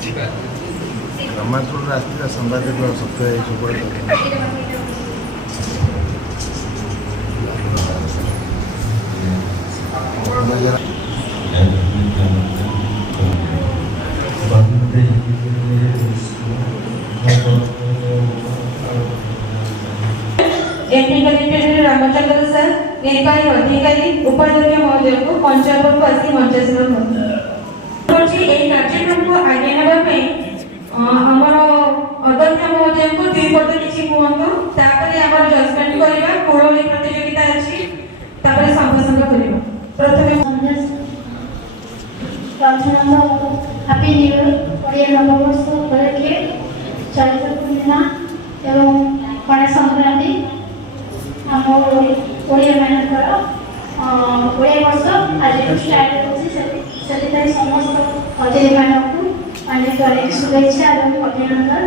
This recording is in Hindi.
ଗ୍ରାମାଞ୍ଚଳରେ ଆସିଥିଲା ସାମ୍ବାଦିକ ସତ୍ୟ ସବୁବେଳେ रामचंद्र सर निर्वाही अधिकारी उपाध्यक्ष महोदय को पंचायत को आसी मंचासीन कार्यक्रम को आगे नवार अध्यक्ष महोदय को दुई पद किसी कहतु जजमेंट करवा कोड़ी प्रतियोगिता अच्छी संभाषण करवा प्रथम हैप्पी न्यू ईयर ओडिया नववर्ष उपलक्षे चलित पूर्णिमा एवं पणा संक्रांति आम ओडिया मानकर ओडिया वर्ष आज स्टार्ट होती समस्त अतिथि मानक अनेक अनेक शुभेच्छा और अभिनंदन।